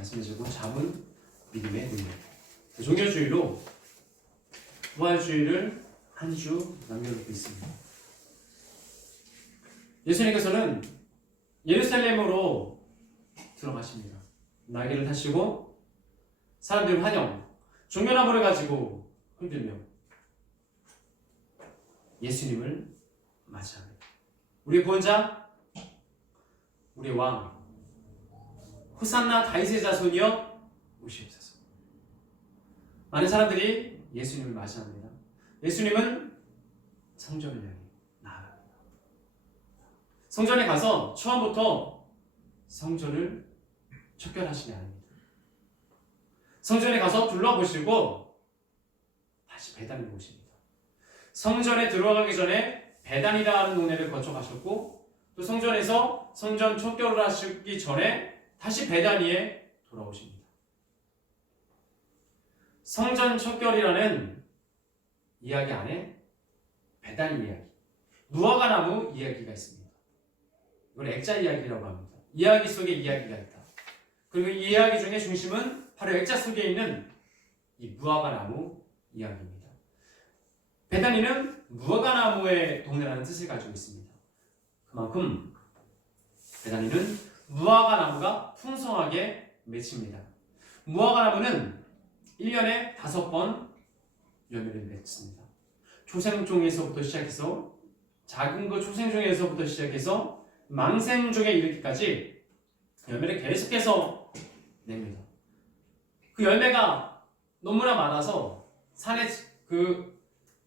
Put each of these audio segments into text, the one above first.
말씀해주고 잠은 믿음의 능력. 종교주의로 부활주의를 한 주 남겨놓고 있습니다. 예수님께서는 예루살렘으로 들어가십니다. 날개를 타시고 사람들 환영, 종려나무를 가지고 흔들며 예수님을 맞이합니다. 우리 구원자, 우리 왕, 호산나 다윗의 자손이여 오시옵소서. 많은 사람들이 예수님을 맞이합니다. 예수님은 성전을 향해 나아갑니다. 성전에 가서 처음부터 성전을 척결하시지 않습니다. 성전에 가서 둘러보시고 다시 베단으로 오십니다. 성전에 들어가기 전에 베단이라는 동네를 거쳐가셨고 또 성전에서 성전 척결을 하시기 전에 다시 베다니에 돌아오십니다. 성전 척결이라는 이야기 안에 베다니 이야기, 무화과 나무 이야기가 있습니다. 이걸 액자 이야기라고 합니다. 이야기 속에 이야기가 있다. 그리고 이 이야기 중에 중심은 바로 액자 속에 있는 이 무화과 나무 이야기입니다. 베다니는 무화과 나무의 동네라는 뜻을 가지고 있습니다. 그만큼 베다니는 무화과 나무가 풍성하게 맺힙니다. 무화과 나무는 1년에 5번 열매를 맺습니다. 초생종에서부터 시작해서 작은 거 초생종에서부터 시작해서 망생종에 이르기까지 열매를 계속해서 냅니다. 그 열매가 너무나 많아서 산에 그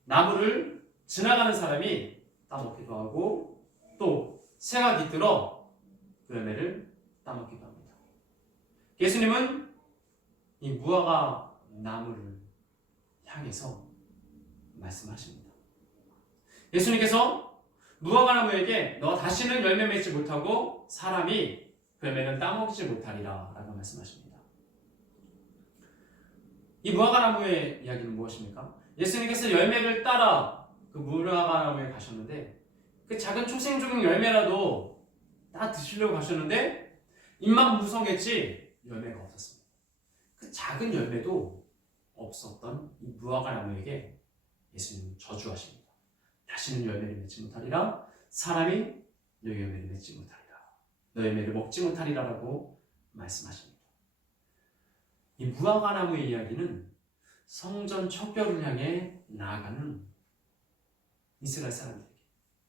나무를 지나가는 사람이 따먹기도 하고 또 새가 깃들어 그 열매를 따먹기도 합니다. 예수님은 이 무화과 나무를 향해서 말씀하십니다. 예수님께서 무화과 나무에게 너 다시는 열매 맺지 못하고 사람이 그 열매는 따먹지 못하리라 라고 말씀하십니다. 이 무화과 나무의 이야기는 무엇입니까? 예수님께서 열매를 따라 그 무화과 나무에 가셨는데 그 작은 초생종 열매라도 다 드시려고 가셨는데 입만 무성했지 열매가 없었습니다. 그 작은 열매도 없었던 이 무화과 나무에게 예수님은 저주하십니다. 다시는 열매를 맺지 못하리라. 사람이 너희 열매를 맺지 못하리라. 너희 열매를 먹지 못하리라 라고 말씀하십니다. 이 무화과 나무의 이야기는 성전 척결을 향해 나아가는 이스라엘 사람들에게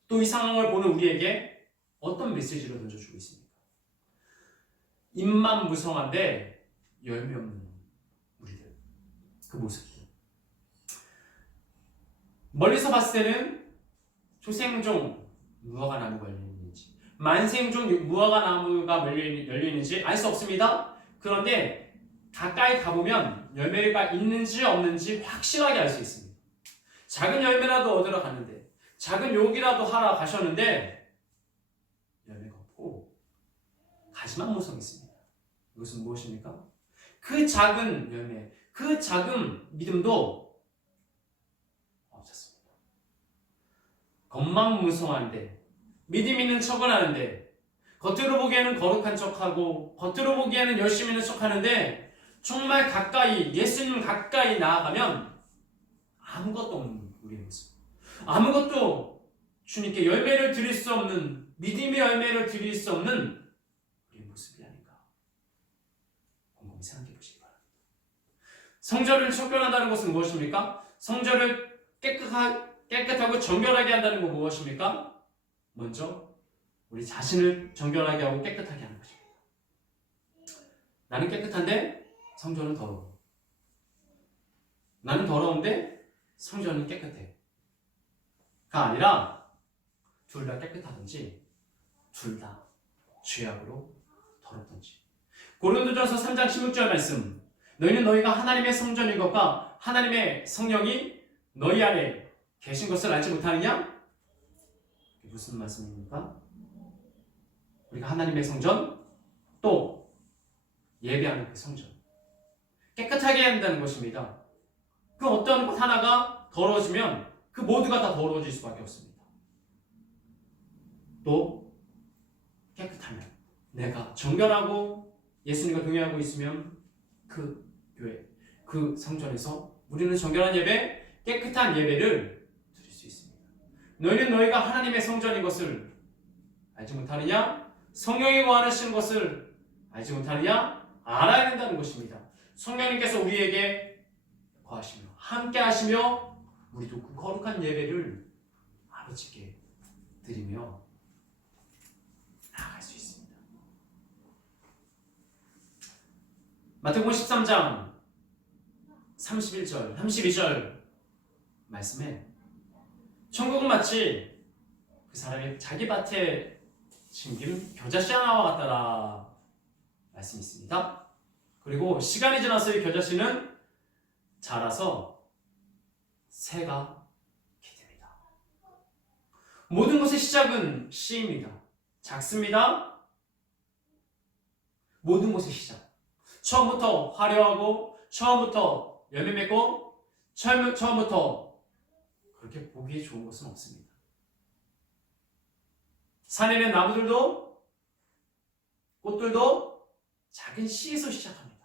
또 이 상황을 보는 우리에게 어떤 메시지를 던져주고 있습니까? 입만 무성한데 열매 없는 우리들, 그 모습들. 멀리서 봤을 때는 초생종 무화과 나무가 열려있는지 만생종 무화과 나무가 열려있는지 알 수 없습니다. 그런데 가까이 가보면 열매가 있는지 없는지 확실하게 알 수 있습니다. 작은 열매라도 얻으러 갔는데 작은 욕이라도 하러 가셨는데 열매가 없고 가지만 무성했습니다. 이것은 무엇입니까? 그 작은 열매, 그 작은 믿음도 없었습니다. 겉만 무성한데 믿음 있는 척은 하는데 겉으로 보기에는 거룩한 척하고 겉으로 보기에는 열심히 있는 척하는데 정말 가까이 예수님 가까이 나아가면 아무것도 없는 우리의 모습, 아무것도 주님께 열매를 드릴 수 없는 믿음의 열매를 드릴 수 없는 우리의 모습이 아닌가 곰곰이 생각해 보시기 바랍니다. 성전을 척결한다는 것은 무엇입니까? 성전을 깨끗하고 정결하게 한다는 건 무엇입니까? 먼저 우리 자신을 정결하게 하고 깨끗하게 하는 것입니다. 나는 깨끗한데 성전은 더러워. 나는 더러운데 성전은 깨끗해. 가 아니라 둘 다 깨끗하든지 둘 다 죄악으로 더럽든지. 고린도전서 3장 16절 말씀. 너희는 너희가 하나님의 성전인 것과 하나님의 성령이 너희 안에 계신 것을 알지 못하느냐? 이게 무슨 말씀입니까? 우리가 하나님의 성전 또 예배하는 그 성전 깨끗하게 해야 한다는 것입니다. 그 어떤 것 하나가 더러워지면 그 모두가 다 더러워질 수밖에 없습니다. 또 깨끗하면 내가 정결하고 예수님과 동행하고 있으면 그 교회, 그 성전에서 우리는 정결한 예배, 깨끗한 예배를 드릴 수 있습니다. 너희는 너희가 하나님의 성전인 것을 알지 못하느냐? 성령이 거하시는 것을 알지 못하느냐? 알아야 된다는 것입니다. 성령님께서 우리에게 거하시며 함께 하시며 우리도 그 거룩한 예배를 아버지께 드리며 나아갈 수 있습니다. 마태복음 13장 31절, 32절 말씀에 천국은 마치 그 사람이 자기 밭에 심긴 겨자씨 하나와 같다라 말씀이 있습니다. 그리고 시간이 지나서 이 겨자씨는 자라서 새가 기듭니다. 모든 것의 시작은 씨입니다. 작습니다. 모든 것의 시작. 처음부터 화려하고 처음부터 열매 맺고 처음부터 그렇게 보기에 좋은 것은 없습니다. 산에 있는 나무들도 꽃들도 작은 씨에서 시작합니다.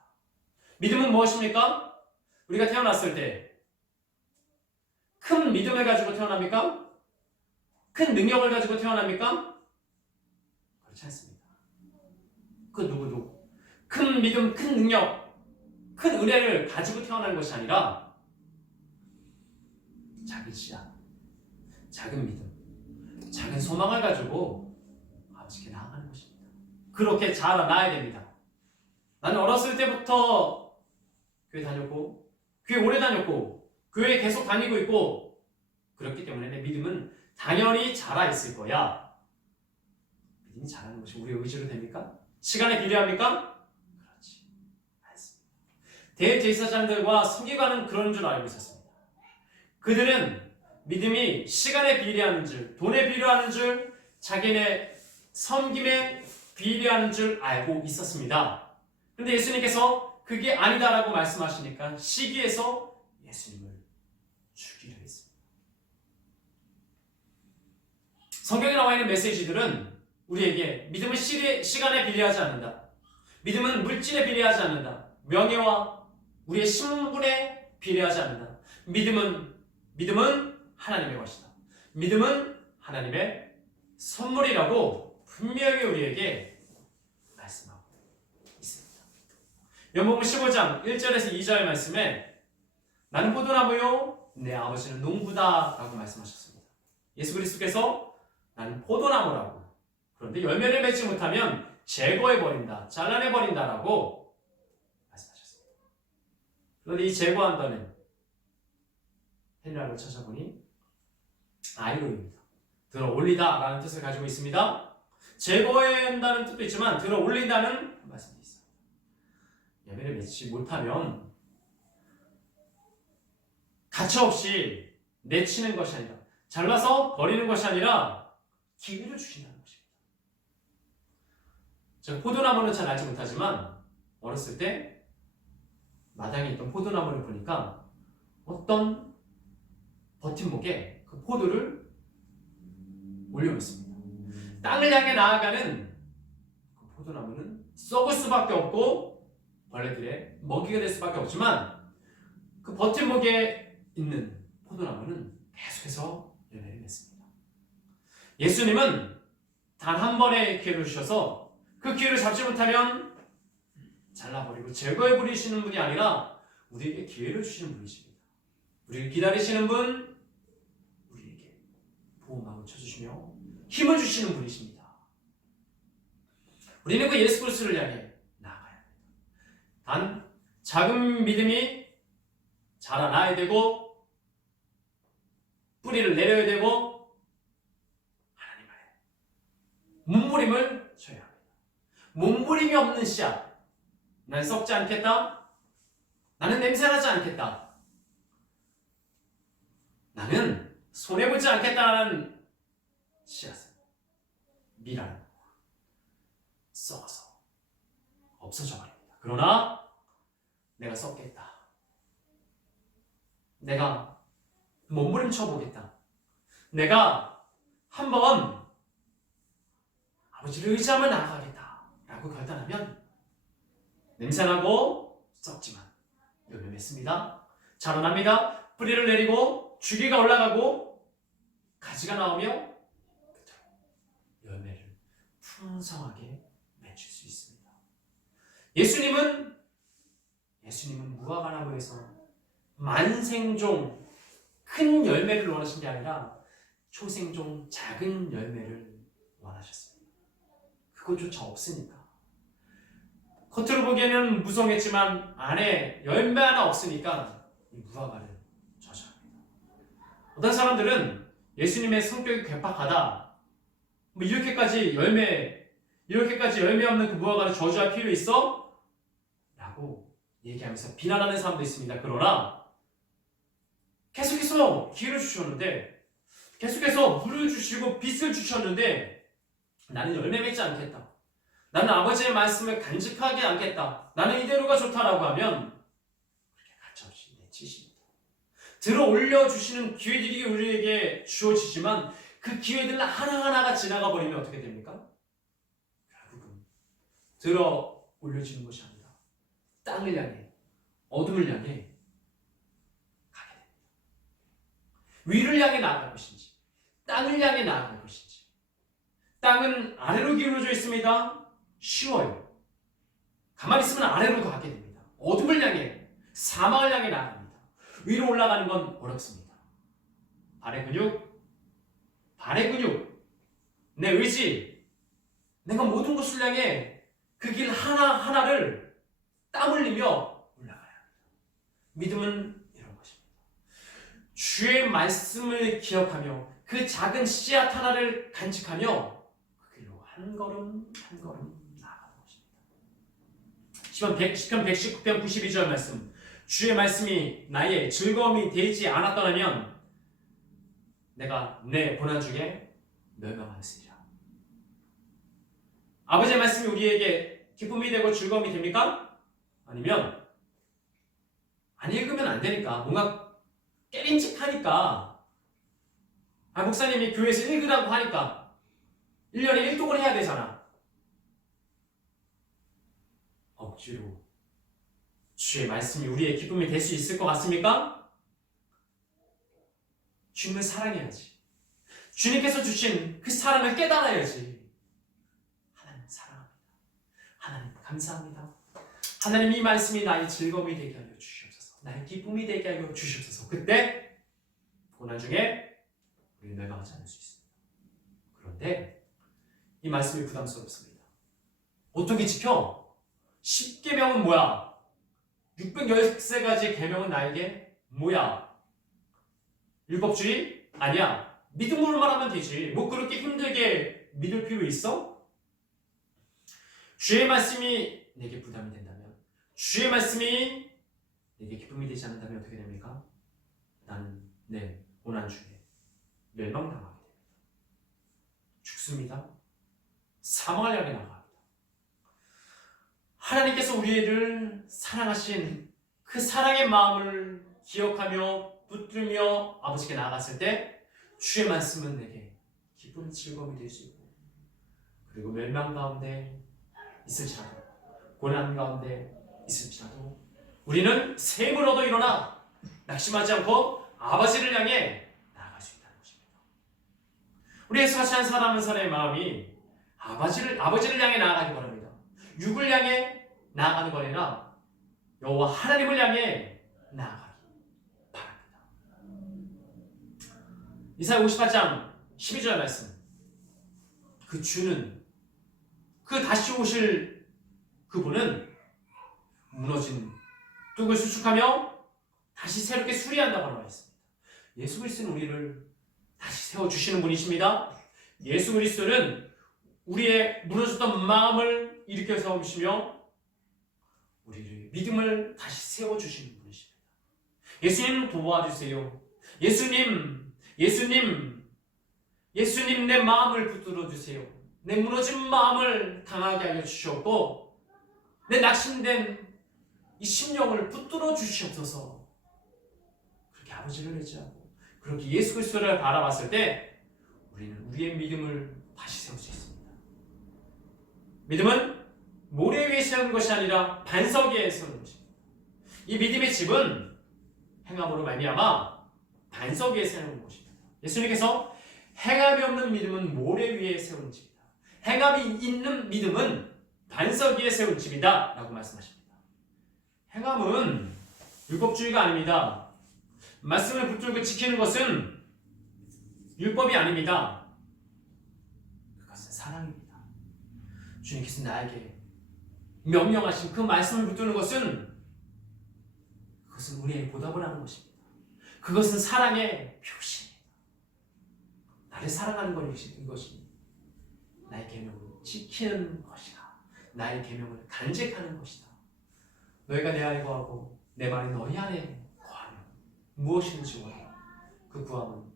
믿음은 무엇입니까? 우리가 태어났을 때 큰 믿음을 가지고 태어납니까? 큰 능력을 가지고 태어납니까? 그렇지 않습니다. 그 누구도 큰 믿음, 큰 능력, 큰 은혜를 가지고 태어나는 것이 아니라 작은 씨앗, 작은 믿음, 작은 소망을 가지고 아버지께 나아가는 것입니다. 그렇게 자라나야 됩니다. 나는 어렸을 때부터 교회 다녔고 교회 오래 다녔고 교회에 계속 다니고 있고 그렇기 때문에 내 믿음은 당연히 자라 있을 거야. 믿음이 자라는 것이 우리의 의지로 됩니까? 시간에 비례합니까? 그렇지 않습니다. 대제사장들과 서기관은 그런 줄 알고 있었습니다. 그들은 믿음이 시간에 비례하는 줄, 돈에 비례하는 줄, 자기네 섬김에 비례하는 줄 알고 있었습니다. 그런데 예수님께서 그게 아니다라고 말씀하시니까 시기에서 예수님을 죽이려 했습니다. 성경에 나와 있는 메시지들은 우리에게 믿음은 시간에 비례하지 않는다. 믿음은 물질에 비례하지 않는다. 명예와 우리의 신분에 비례하지 않는다. 믿음은 하나님의 것이다. 믿음은 하나님의 선물이라고 분명히 우리에게 말씀하고 있습니다. 요한복음 15장 1절에서 2절 말씀에 나는 포도나무요 내 아버지는 농부다 라고 말씀하셨습니다. 예수 그리스도께서 나는 포도나무라고, 그런데 열매를 맺지 못하면 제거해버린다, 잘라내버린다 라고 말씀하셨습니다. 그런데 이 제거한다는 헬라어를 찾아보니 아이로입니다. 들어 올리다 라는 뜻을 가지고 있습니다. 제거한다는 뜻도 있지만 들어 올린다는 말씀도 있습니다. 열매를 맺지 못하면 가차없이 내치는 것이 아니라, 잘라서 버리는 것이 아니라 기회를 주신다는 것입니다. 제가 포도나무는 잘 알지 못하지만 어렸을 때 마당에 있던 포도나무를 보니까 어떤 버팀목에 그 포도를 올려놓습니다. 땅을 향해 나아가는 그 포도나무는 썩을 수밖에 없고 벌레들의 먹이가 될 수밖에 없지만 그 버팀목에 있는 포도나무는 계속해서 열매를 맺습니다. 예수님은 단 한 번의 기회를 주셔서 그 기회를 잡지 못하면 잘라버리고 제거해버리시는 분이 아니라 우리에게 기회를 주시는 분이십니다. 우리를 기다리시는 분, 우리에게 보호막을 쳐주시며 힘을 주시는 분이십니다. 우리는 그 예수 그리스도를 향해 나아가야 합니다. 단 작은 믿음이 자라나야 되고 뿌리를 내려야 되고 하나님 안에 몸부림을 줘야 합니다. 몸부림이 없는 씨앗, 난 썩지 않겠다, 나는 냄새나지 않겠다, 나는 손해보지 않겠다라는 씨앗은 미랄 썩어서 없어져 버립니다. 그러나 내가 썩겠다, 내가 몸부림쳐 보겠다, 내가 한번 아버지를 의지하며 나아가겠다 라고 결단하면 냄새나고 썩지만 열매 맺습니다. 자라납니다. 뿌리를 내리고 줄기가 올라가고 가지가 나오며 열매를 풍성하게 맺을 수 있습니다. 예수님은 무화과나무에서 만생종 큰 열매를 원하신 게 아니라 초생종 작은 열매를 원하셨습니다. 그것조차 없으니까. 겉으로 보기에는 무성했지만 안에 열매 하나 없으니까 이 무화과를 저주합니다. 어떤 사람들은 예수님의 성격이 괴팍하다, 이렇게까지 열매 없는 그 무화과를 저주할 필요 있어? 라고 얘기하면서 비난하는 사람도 있습니다. 그러나 계속해서 기회를 주셨는데, 계속해서 물을 주시고 빛을 주셨는데 나는 열매 맺지 않겠다, 나는 아버지의 말씀을 간직하지 않겠다, 나는 이대로가 좋다라고 하면 그렇게 가차없이 내치십니다. 들어 올려주시는 기회들이 우리에게 주어지지만 그 기회들 하나하나가 지나가 버리면 어떻게 됩니까? 결국은 들어 올려지는 것이 아니라 땅을 향해, 어둠을 향해 가게 됩니다. 위를 향해 나아갈 것인지 땅을 향해 나아갈 것인지. 땅은 아래로 기울어져 있습니다. 쉬워요. 가만히 있으면 아래로 가게 됩니다. 어둠을 향해, 사망을 향해 나아갑니다. 위로 올라가는 건 어렵습니다. 발의 근육, 내 의지, 내가 모든 것을 향해 그 길 하나하나를 땀 흘리며 올라가야 합니다. 믿음은 이런 것입니다. 주의 말씀을 기억하며 그 작은 씨앗 하나를 간직하며 그 길로 한 걸음 한 걸음 나아가는 것입니다. 시편 119편 92절 말씀, 주의 말씀이 나의 즐거움이 되지 않았더라면 내가 내 고난 중에 멸망하였으리라. 아버지의 말씀이 우리에게 기쁨이 되고 즐거움이 됩니까? 아니면 안 읽으면 안 되니까, 뭔가 깨림직하니까, 목사님이 교회에서 읽으라고 하니까 1년에 1독을 해야 되잖아, 억지로 주의 말씀이 우리의 기쁨이 될 수 있을 것 같습니까? 주님을 사랑해야지. 주님께서 주신 그 사랑을 깨달아야지. 하나님 사랑합니다. 하나님 감사합니다. 하나님, 이 말씀이 나의 즐거움이 되게 하여 주시옵소서, 나의 기쁨이 되게 하여 주시옵소서. 그때 고난 중에 우리는 멸망하지 않을 수 있습니다. 그런데 이 말씀이 부담스럽습니다. 어떻게 지켜? 10계명은 뭐야? 613가지 계명은 나에게 뭐야? 율법주의? 아니야. 믿음으로만 하면 되지. 뭐 그렇게 힘들게 믿을 필요 있어? 주의 말씀이 내게 부담이 된다면, 주의 말씀이 내게 기쁨이 되지 않는다면 어떻게 됩니까? 나는 내 고난 중에 멸망당하게 됩니다. 죽습니다. 사망을 향해 나갑니다. 하나님께서 우리를 사랑하신 그 사랑의 마음을 기억하며 붙들며 아버지께 나아갔을 때 주의 말씀은 내게 기쁨, 즐거움이 될 수 있고, 그리고 멸망 가운데 있을지라도, 고난 가운데 있을지라도 우리는 새 힘을 얻어 일어나 낙심하지 않고 아버지를 향해 나아갈 수 있다는 것입니다. 우리의 사시한 사람 한 사람의 마음이 아버지를 향해 나아가기 바랍니다. 육을 향해 나아가는 거 아니라 여호와 하나님을 향해 나아가기 바랍니다. 이사야 58장 12절 말씀, 그 주는, 그 다시 오실 그분은 무너진 뚝을 수축하며 다시 새롭게 수리한다고 나와 있습니다. 예수 그리스도는 우리를 다시 세워주시는 분이십니다. 예수 그리스도는 우리의 무너졌던 마음을 일으켜 세우시며 우리를 믿음을 다시 세워주시는 분이십니다. 예수님 도와주세요. 예수님 내 마음을 붙들어 주세요. 내 무너진 마음을 강하게 하여 주시옵고 내 낙심된 이 심령을 붙들어 주시옵소서. 그렇게 아버지를 의지하고 그렇게 예수 그리스도를 바라봤을 때 우리는 우리의 믿음을 다시 세울 수 있습니다. 믿음은 모래 위에 세우는 것이 아니라 반석 위에 세우는 것입니다. 이 믿음의 집은 행함으로 말미암아 반석 위에 세우는 것입니다. 예수님께서 행함이 없는 믿음은 모래 위에 세우는 집이다. 행함이 있는 믿음은 반석 위에 세운 집이다 라고 말씀하십니다. 행함은 율법주의가 아닙니다. 말씀을 붙들고 지키는 것은 율법이 아닙니다. 그것은 사랑입니다. 주님께서 나에게 명령하신 그 말씀을 붙드는 것은 그것은 우리에게 보답을 하는 것입니다. 그것은 사랑의 표시입니다. 나를 사랑하는 것이 나의 계명을 지키는 것이다. 나의 계명을 간직하는 것이다. 너희가 내 안에 거하고 내 말이 너희 안에 거하면 무엇이든지 원하라. 그 구함은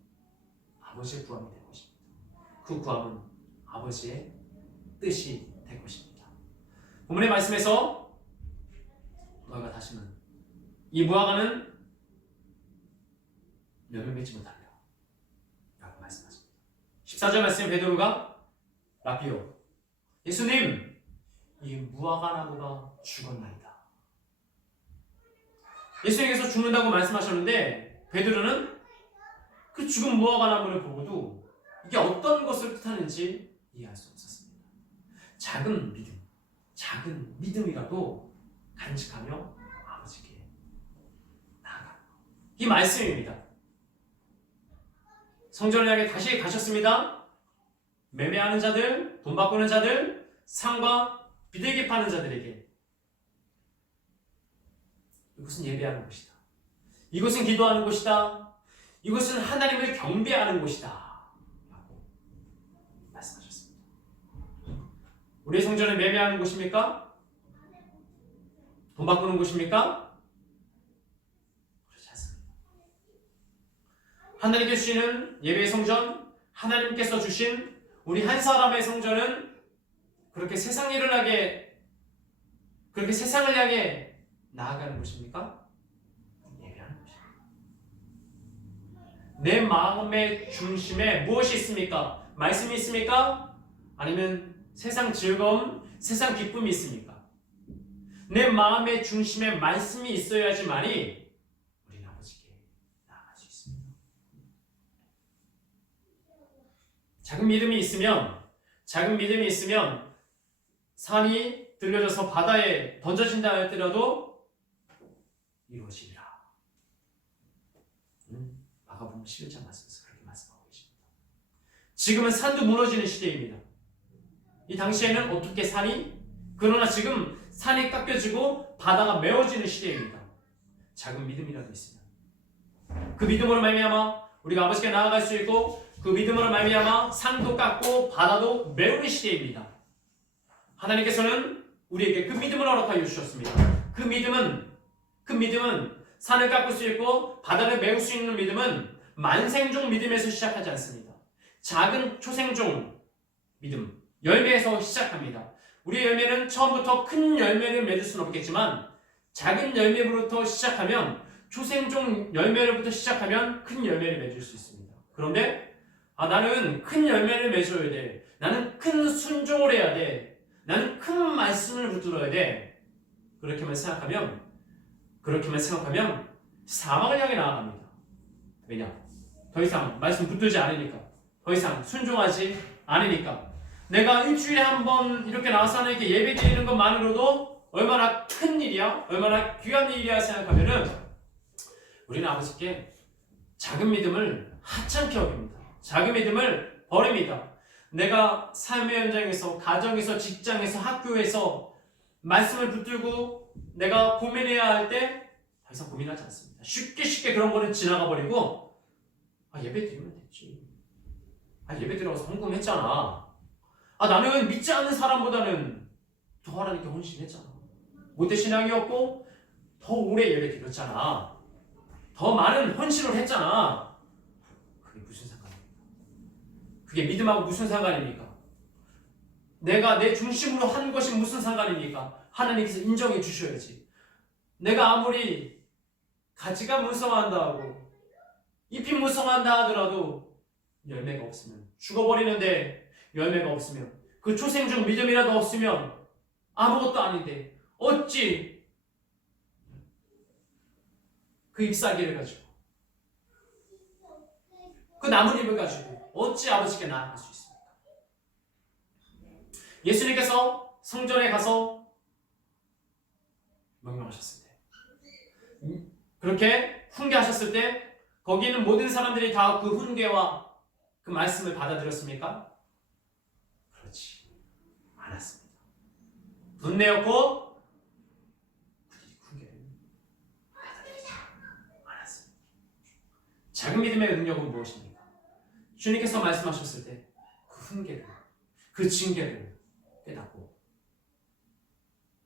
아버지의 구함이 될 것입니다. 그 구함은 아버지의 뜻이 될 것입니다. 본문의 말씀에서 너희가 다시는 이 무화과는 열매 맺지 못하리라 라고 말씀하십니다. 14절 말씀에 베드로가 라비오, 예수님, 이 무화과 나무가 죽었나이다. 예수님께서 죽는다고 말씀하셨는데 베드로는 그 죽은 무화과 나무를 보고도 이게 어떤 것을 뜻하는지 이해할 수 없었습니다. 작은 믿음이라도 간직하며 아버지께 나아가는 것. 이 말씀입니다. 성전을 향해 다시 가셨습니다. 매매하는 자들, 돈 바꾸는 자들, 상과 비둘기 파는 자들에게 이것은 예배하는 곳이다. 이것은 기도하는 곳이다. 이것은 하나님을 경배하는 곳이다. 라고 말씀하셨습니다. 우리의 성전은 매매하는 곳입니까? 돈 바꾸는 곳입니까? 그렇지 않습니다. 하나님께 주시는 예배의 성전, 하나님께서 주신 우리 한 사람의 성전은 그렇게 세상을 향해 나아가는 곳입니까? 예배하는 곳입니다. 내 마음의 중심에 무엇이 있습니까? 말씀이 있습니까? 아니면 세상 즐거움, 세상 기쁨이 있습니까? 내 마음의 중심에 말씀이 있어야지만이 우리는 아버지께 나아갈 수 있습니다. 작은 믿음이 있으면 산이 들려져서 바다에 던져진다 할지라도 이루어지리라. 마가복음 11장 말씀에서 그렇게 말씀하고 계십니다. 지금은 산도 무너지는 시대입니다. 이 당시에는 어떻게 그러나 지금 산이 깎여지고 바다가 메워지는 시대입니다. 작은 믿음이라도 있으면 그 믿음으로 말미암아 우리가 아버지께 나아갈 수 있고 그 믿음으로 말미암아 산도 깎고 바다도 메우는 시대입니다. 하나님께서는 우리에게 그 믿음을 허락하여 주셨습니다. 그 믿음은 산을 깎을 수 있고 바다를 메울 수 있는 믿음은 만생종 믿음에서 시작하지 않습니다. 작은 초생종 믿음, 열매에서 시작합니다. 우리의 열매는 처음부터 큰 열매를 맺을 수는 없겠지만 작은 열매부터 시작하면 초생종 열매로부터 시작하면 큰 열매를 맺을 수 있습니다. 그런데 나는 큰 열매를 맺어야 돼. 나는 큰 순종을 해야 돼. 나는 큰 말씀을 붙들어야 돼. 그렇게만 생각하면 사망을 향해 나아갑니다. 왜냐? 더 이상 말씀 붙들지 않으니까. 더 이상 순종하지 않으니까. 내가 일주일에 한 번 이렇게 나와서 하나님께 예배 드리는 것만으로도 얼마나 큰 일이야? 얼마나 귀한 일이야 생각하면은 우리는 아버지께 작은 믿음을 하찮게 여깁니다. 작은 믿음을 버립니다. 내가 삶의 현장에서, 가정에서, 직장에서, 학교에서 말씀을 붙들고 내가 고민해야 할 때 더 이상 고민하지 않습니다. 쉽게 그런 거는 지나가 버리고 예배 드리면 됐지. 예배 드려서 헌금했잖아. 나는 믿지 않는 사람보다는 더 하나님께 헌신했잖아. 모태신앙이었고 더 오래 예배 드렸잖아. 더 많은 헌신을 했잖아. 그게 무슨 상관입니까? 그게 믿음하고 무슨 상관입니까? 내가 내 중심으로 한 것이 무슨 상관입니까? 하나님께서 인정해 주셔야지. 내가 아무리 가지가 무성한다 하고 잎이 무성한다 하더라도 열매가 없으면 죽어버리는데 열매가 없으면 그 초생중 믿음이라도 없으면 아무것도 아닌데 어찌 그 잎사귀를 가지고 그 나뭇잎을 가지고 어찌 아버지께 나아갈 수 있습니까? 예수님께서 성전에 가서 명령하셨을 때, 그렇게 훈계하셨을 때 거기 있는 모든 사람들이 다 그 훈계와 그 말씀을 받아들였습니까? 그렇지 않았습니다. 분내었고 그들이 훈계를 받아들이지 않았습니다. 작은 믿음의 능력은 무엇입니까? 주님께서 말씀하셨을 때 그 훈계를, 그 징계를 깨닫고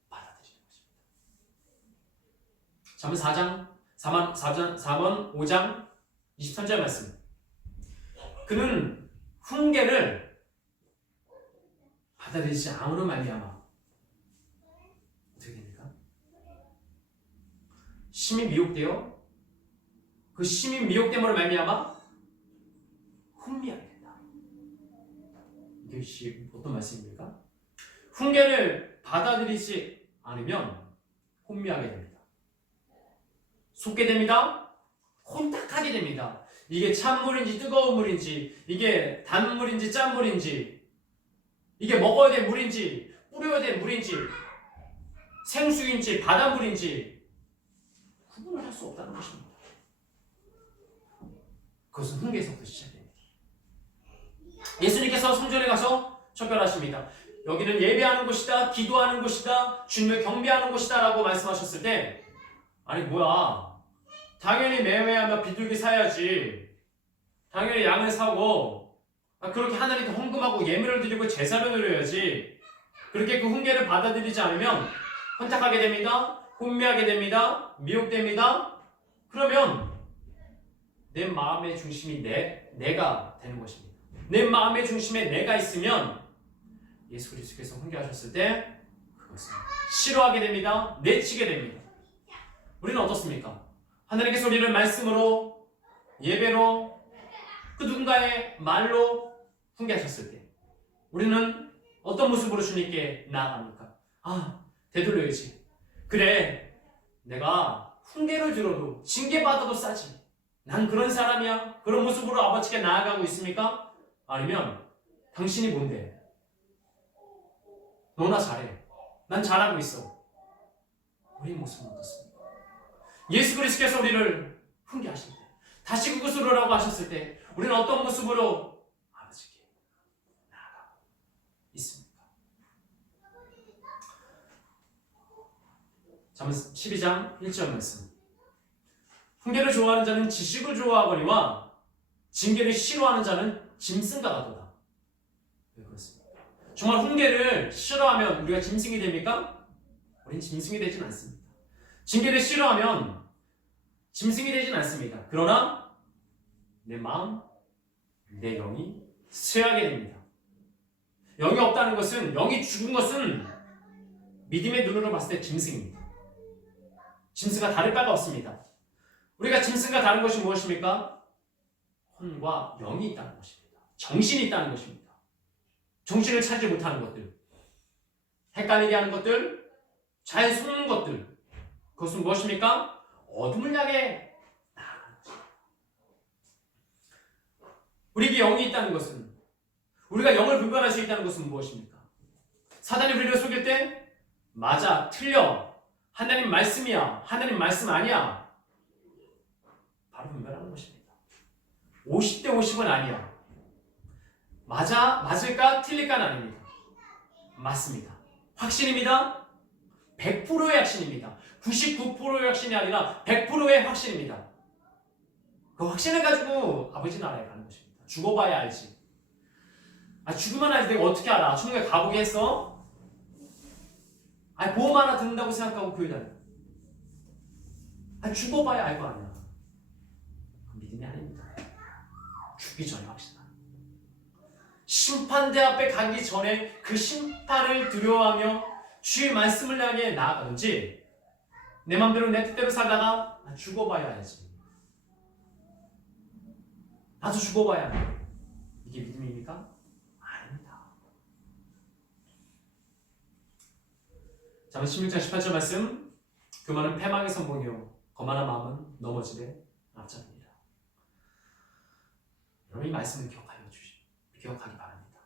받아들이는 것입니다. 잠언 4번 5장 23절 말씀. 그는 훈계를 받아들이지 않으로 말미암아 어떻게 됩니까? 심히 미혹되어 그 심히 미혹됨으로 말미암아 훈미하게 된다. 이것이 어떤 말씀입니까? 훈계를 받아들이지 않으면 혼미하게 됩니다. 속게 됩니다. 혼탁하게 됩니다. 이게 찬물인지 뜨거운 물인지, 이게 단물인지 짠물인지, 이게 먹어야 될 물인지 뿌려야 될 물인지, 생수인지 바닷물인지 구분을 할 수 없다는 것입니다. 그것은 훈계에서부터 시작됩니다. 예수님께서 성전에 가서 척결하십니다. 여기는 예배하는 곳이다, 기도하는 곳이다, 주님을 경배하는 곳이다 라고 말씀하셨을 때, 아니 뭐야, 당연히 매매하며 비둘기 사야지, 당연히 양을 사고 그렇게 하나님께 헌금하고 예물을 드리고 제사를 드려야지, 그렇게 그 훈계를 받아들이지 않으면 혼탁하게 됩니다, 혼미하게 됩니다, 미혹됩니다. 그러면 내 마음의 중심이 내가 되는 것입니다. 내 마음의 중심에 내가 있으면 예수 그리스도께서 훈계하셨을 때 그것을 싫어하게 됩니다. 내치게 됩니다. 우리는 어떻습니까? 하나님께서 우리를 말씀으로, 예배로, 그 누군가의 말로 훈계하셨을 때 우리는 어떤 모습으로 주님께 나아갑니까? 되돌려야지. 그래, 내가 훈계를 들어도 징계받아도 싸지. 난 그런 사람이야. 그런 모습으로 아버지께 나아가고 있습니까? 아니면 당신이 뭔데? 너나 잘해. 난 잘하고 있어. 우리 모습은 어떻습니까? 예수 그리스도께서 우리를 훈계하실 때, 다시 그곳으로 오라고 하셨을 때 우리는 어떤 모습으로 아버지께 나아가고 있습니까? 잠언 12장 1절 말씀. 훈계를 좋아하는 자는 지식을 좋아하거니와 징계를 싫어하는 자는 짐승과 같도다. 왜 그렇습니까? 정말 훈계를 싫어하면 우리가 짐승이 됩니까? 우리는 짐승이 되진 않습니다. 징계를 싫어하면 짐승이 되진 않습니다. 그러나 내 마음, 내 영이 쇠하게 됩니다. 영이 없다는 것은, 영이 죽은 것은 믿음의 눈으로 봤을 때 짐승입니다. 짐승과 다를 바가 없습니다. 우리가 짐승과 다른 것이 무엇입니까? 혼과 영이 있다는 것입니다. 정신이 있다는 것입니다. 정신을 찾지 못하는 것들, 헷갈리게 하는 것들, 잘 속는 것들, 그것은 무엇입니까? 어둠을 향해 나아가는 것입니다. 우리에게 영이 있다는 것은, 우리가 영을 분별할 수 있다는 것은 무엇입니까? 사단이 우리를 속일 때 맞아, 틀려, 하나님 말씀이야, 하나님 말씀 아니야, 바로 분별하는 것입니다. 50대 50은 아니야. 맞을까 틀릴까는 아닙니다. 맞습니다. 확신입니다. 100%의 확신입니다. 99%의 확신이 아니라 100%의 확신입니다. 그 확신을 가지고 아버지 나라에 가는 것입니다. 죽어봐야 알지. 죽으면 알지. 내가 어떻게 알아? 천국에 가보겠어? 보험 하나 듣는다고 생각하고 교회 다녀. 죽어봐야 알 거 아니야. 그 믿음이 아닙니다. 죽기 전에 확신하는. 심판대 앞에 가기 전에 그 심판을 두려워하며 주의 말씀을 향해 나아가든지, 내 맘대로 내 뜻대로 살다가 죽어봐야 알지. 나도 죽어봐야 해. 이게 믿음입니까? 아닙니다. 잠언 16장 18절 말씀. 교만은 패망의 선봉이요 거만한 마음은 넘어지되 앞잡니다. 여러분 이 말씀을 기억하기 바랍니다.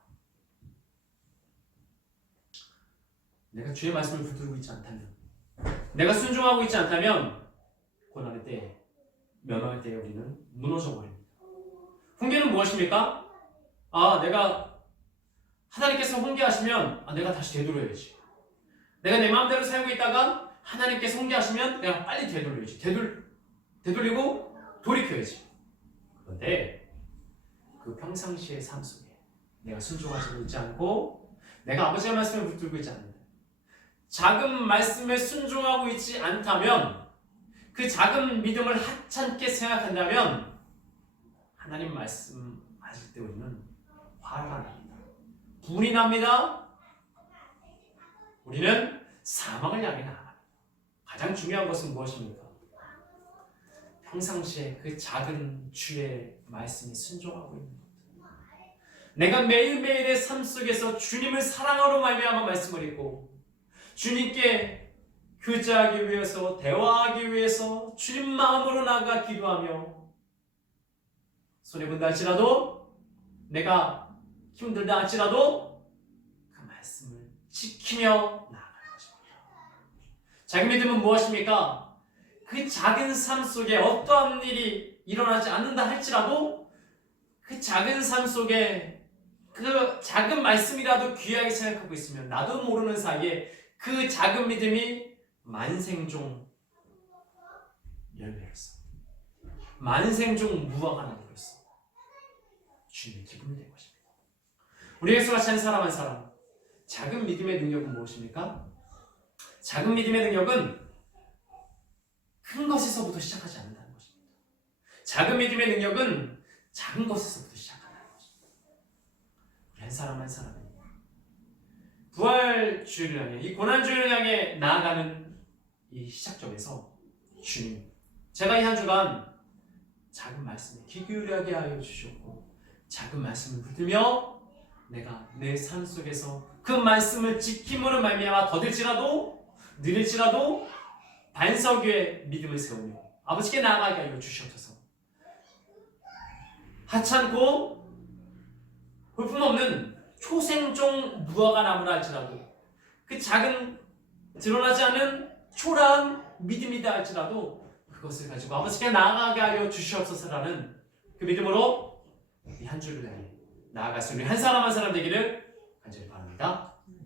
내가 주의 말씀을 붙들고 있지 않다면, 내가 순종하고 있지 않다면 고난의 때에, 면허할 때에 우리는 무너져 버립니다. 훈계는 무엇입니까? 내가 하나님께서 훈계하시면 내가 다시 되돌려야지. 내가 내 마음대로 살고 있다가 하나님께서 훈계하시면 내가 빨리 되돌려야지. 되돌리고 돌이켜야지. 그런데 그 평상시의 삶 속에 내가 순종하지 있지 않고 내가 아버지의 말씀을 붙들고 있지 않는다. 작은 말씀에 순종하고 있지 않다면, 그 작은 믿음을 하찮게 생각한다면 하나님 말씀하실 때 우리는 화가 납니다. 분이 납니다. 우리는 사망을 향해 나아갑니다. 가장 중요한 것은 무엇입니까? 평상시에 그 작은 주의 말씀에 순종하고 있는 것. 내가 매일매일의 삶 속에서 주님을 사랑으로 말미암아 말씀을 읽고 주님께 교제하기 위해서, 대화하기 위해서 주님 마음으로 나아가 기도하며 손해본다 할지라도, 내가 힘들다 할지라도 그 말씀을 지키며 나아가는 것입니다. 작은 믿음은 무엇입니까? 그 작은 삶 속에 어떠한 일이 일어나지 않는다 할지라도 그 작은 삶 속에 그 작은 말씀이라도 귀하게 생각하고 있으면 나도 모르는 사이에 그 작은 믿음이 만생종 열매였어. 만생종 무화과 나무였어. 주님의 기쁨이 된 것입니다. 우리 예수와 같이 한 사람 한 사람, 작은 믿음의 능력은 무엇입니까? 작은 믿음의 능력은 큰 것에서부터 시작하지 않는다는 것입니다. 작은 믿음의 능력은 작은 것에서부터 시작한다는 것입니다. 우리 한 사람 한 사람은 부활주의를 향해, 이 고난주의를 향해 나아가는 이 시작점에서 주님, 제가 이 한 주간 작은 말씀에 귀 기울이게 하여 주셨고 작은 말씀을 붙들며 내가 내 삶 속에서 그 말씀을 지킴으로 말미암아 더딜지라도 느릴지라도 반석 위에 믿음을 세우며 아버지께 나아가게 하여 주시옵소서. 하찮고 볼품없는 초생종 무화과 나무라 할지라도, 그 작은 드러나지 않은 초라한 믿음이다 할지라도 그것을 가지고 아버지께 나아가게 하여 주시옵소서라는 그 믿음으로 이 한 주를 향해 나아갈 수 있는 한 사람 한 사람 되기를